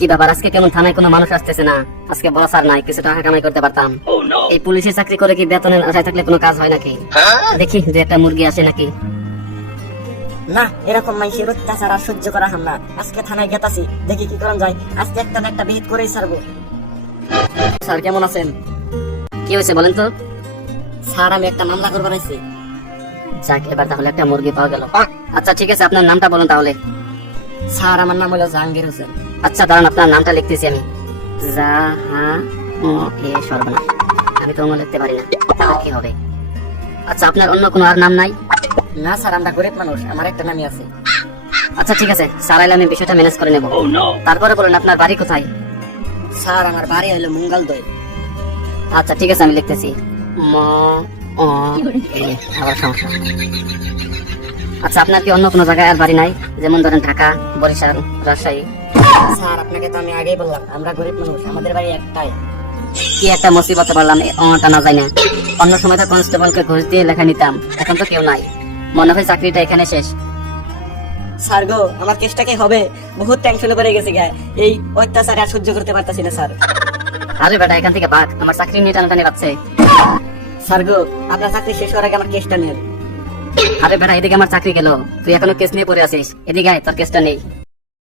কি ব্যাপার, আজকে কেমন থানায় কোনো মানুষ আসতেছে না? আজকে বড় স্যার নাই, কিছু টাকা কামাই করতে পারতাম। এই পুলিশের চাকরি করে কি বেতনের আশায় থাকলে কোনো কাজ হয় নাকি? দেখি যে একটা মুরগি আসে নাকি। না, এরকম মানুষের অত্যাচার আর সহ্য করা হাম না। আজকে থানায় গেতাছি, দেখি কি করা যায়। আজকে একটা না একটা বিহিত করেই ছাড়বো। স্যার কেমন আছেন? কি হয়েছে বলেন তো? স্যার আমি একটা মামলা করবার আইছি। যাক, এবার তাহলে একটা মুরগি পাওয়া গেল। আচ্ছা ঠিক আছে, আপনার নামটা বলুন তাহলে। স্যার আমার নাম হলো জাহাঙ্গীর হোসেন। আচ্ছা দাঁড়ান, আপনার নামটা লিখতেছি আমি। সর্বনাশ, আমি তো লিখতে পারি না, তাহলে কি হবে? আচ্ছা, আপনার অন্য কোনো আর নাম নাই? না স্যার, আমরা গরিব মানুষ, আমার একটা নামই আছে। আচ্ছা ঠিক আছে স্যার, আইলে আমি বিষয়টা ম্যানেজ করে নেব। তারপরে বলুন আপনার বাড়ি কোথায়? স্যার আমার বাড়ি হলো মঙ্গল দই। আচ্ছা ঠিক আছে, আমি লিখতেছি। আবার সমস্যা। আচ্ছা, আপনার কি অন্য কোনো জায়গায় আর বাড়ি নাই, যেমন ধরেন ঢাকা, বরিশাল, রাজশাহী? স্যার আপনাকে তো আমি আগেই বললাম, আমরা গরিব মানুষ, আমাদের বাড়ি একটাই। কি একটা মুসিবতে পারলাম, টা না যায় না। অন্য সময় তো কনস্টেবলকে ঘুষ দিয়ে লেখা নিতাম, এখন তো কেউ নাই। মনে হয় চাকরিটা এখানে শেষ। স্যার গো, আমার কেসটা কি হবে? বহুত টেনশনে পড়ে গেছি গায়ে। এই অত্যাচার আর সহ্য করতে পারতাছি না স্যার। আরে বেটা, এখান থেকে ভাগ, আমার চাকরি নিয়ে টানাটানি পাচ্ছে। স্যার গো, আপনার চাকরি শেষ হওয়ার আগে আমার কেসটা নেন। আরে বেটা, এদিকে আমার চাকরি গেল, তুই এখনো কেস নিয়ে পড়ে আছিস। এদিকে আয়, তোর কেসটা নেই।